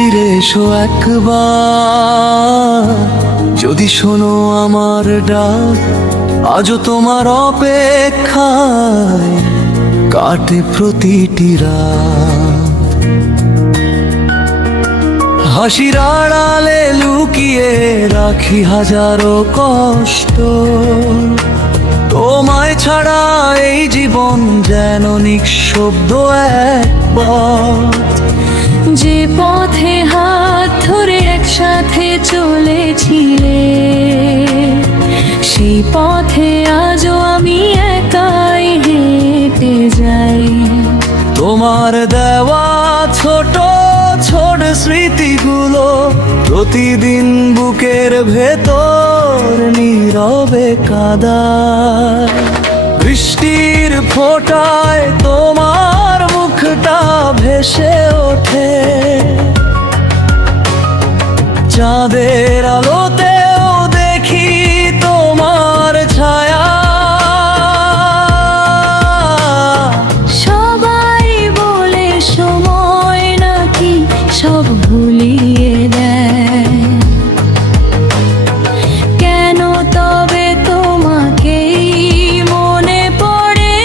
ফিরে এসো একবার, যদি শোনো আমার ডাক। আজও তোমার অপেক্ষায় কাটে প্রতিটি রাত। হাসির আড়ালে লুকিয়ে রাখি হাজারো কষ্ট, তোমায় ছাড়া এই জীবন যেন নিঃশব্দ এক পথ। যে পথে হাত ধরে একসাথে চলেছিলে, সেই পথে আজও আমি একাই হেঁটে যাই। তোমার দেওয়া ছোট ছোট স্মৃতিগুলো প্রতিদিন বুকের ভেতর নীরবে কাঁদায়। বৃষ্টির ফোঁটায় তোমার মুখটা ভেসে ওঠে, চাঁদের আলোতেও দেখি তোমার ছায়া। সবাই বলে সময় নাকি সব ভুলিয়ে দেয়, কেন তবে তোমাকেই মনে পড়ে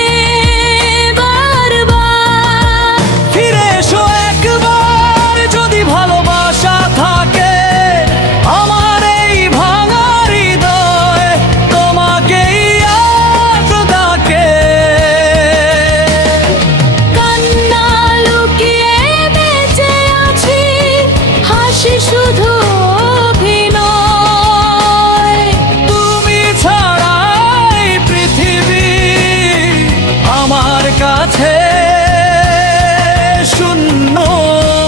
বারবার। ফিরে এসো একবার, যদি ভালোবাসা থাকে আমার এই ভাঙা হৃদয়, তোমাকেই আজ ডাকে। কান্না লুকিয়ে বেঁচে আছি, হাসি শুধু অভিনয়। তুমি ছাড়া এই পৃথিবী আমার কাছে শূন্যময়।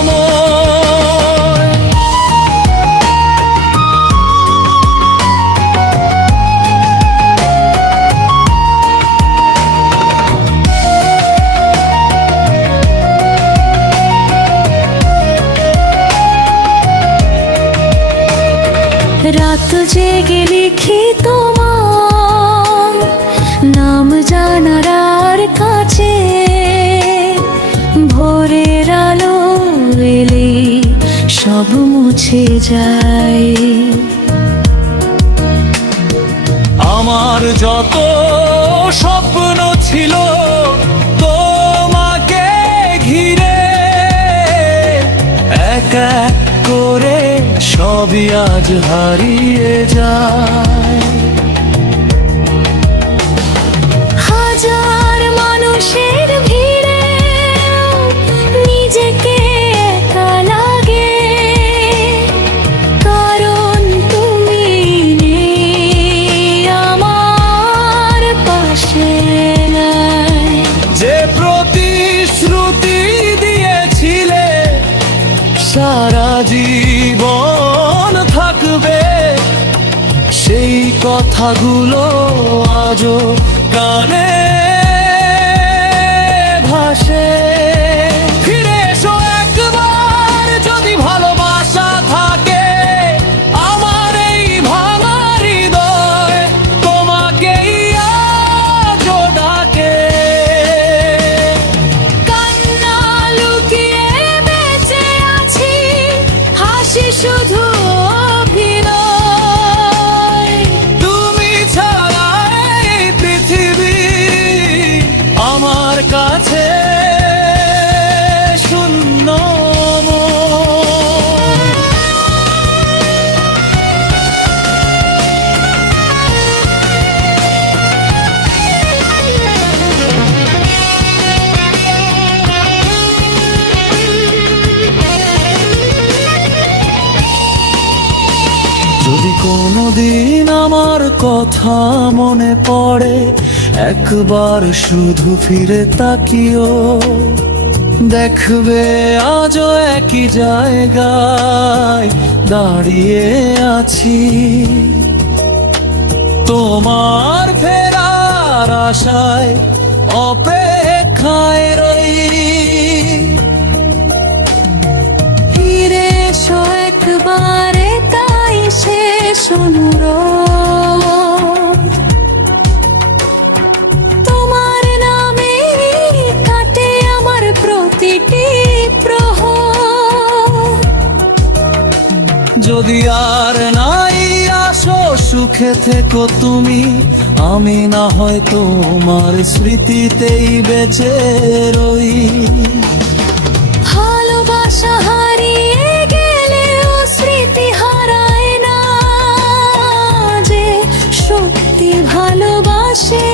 রাত জেগে লিখি তোমার নাম জানালার কাছে, ভোরের আলো এলে সব মুছে যায়। আমার যত স্বপ্ন ছিল তোমাকে ঘিরে, এক এক করে সবই আজ হারিয়ে যায়। হাজার মানুষের ভিড়ে নিজেকে একা লাগে, কারণ তুমি নেই আমার পাশে। যে প্রতিশ্রুতি দিয়েছিলে সারা জীবন থাকবে, সেই কথাগুলো আজও কানে ভাসে। ফিরে এসো একবার, যদি ভালোবাসা থাকে আমার এই ভাঙা হৃদয়, তোমাকেই আজও ডাকে। কান্না লুকিয়ে বেঁচে আছি, হাসি শুধু অভিনয়। তুমি ছাড়া এই পৃথিবী আমার কাছে শূন্যময়। যদি কোনোদিন আমার কথা মনে পড়ে, একবার শুধু ফিরে তাকিও, দেখবে আজও একই জায়গায় দাঁড়িয়ে আছি। তোমার ফেরার আশায় অপেক্ষায় রই। ফিরে এসো একবারে তাই শেষ অনুরোধ, তোমার নামে কাটে আমার প্রতিটি প্রহর। যদি আর নাই আসো সুখে থেকো তুমি, আমি না হয় তোমার স্মৃতিতেই বেঁচে রই। ভালোবাসা হারিয়ে গেলেও স্মৃতি হারায় না, যে সত্যি ভালোবাসে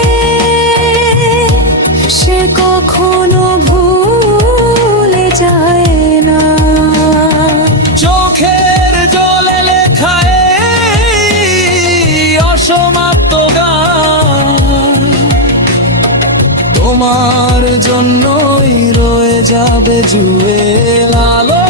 সে কখনো ভুলে যায় না। চোখের জলে লেখা এই অসমাপ্ত গান, তোমার জন্যই রয়ে যাবে জুয়ে আলো।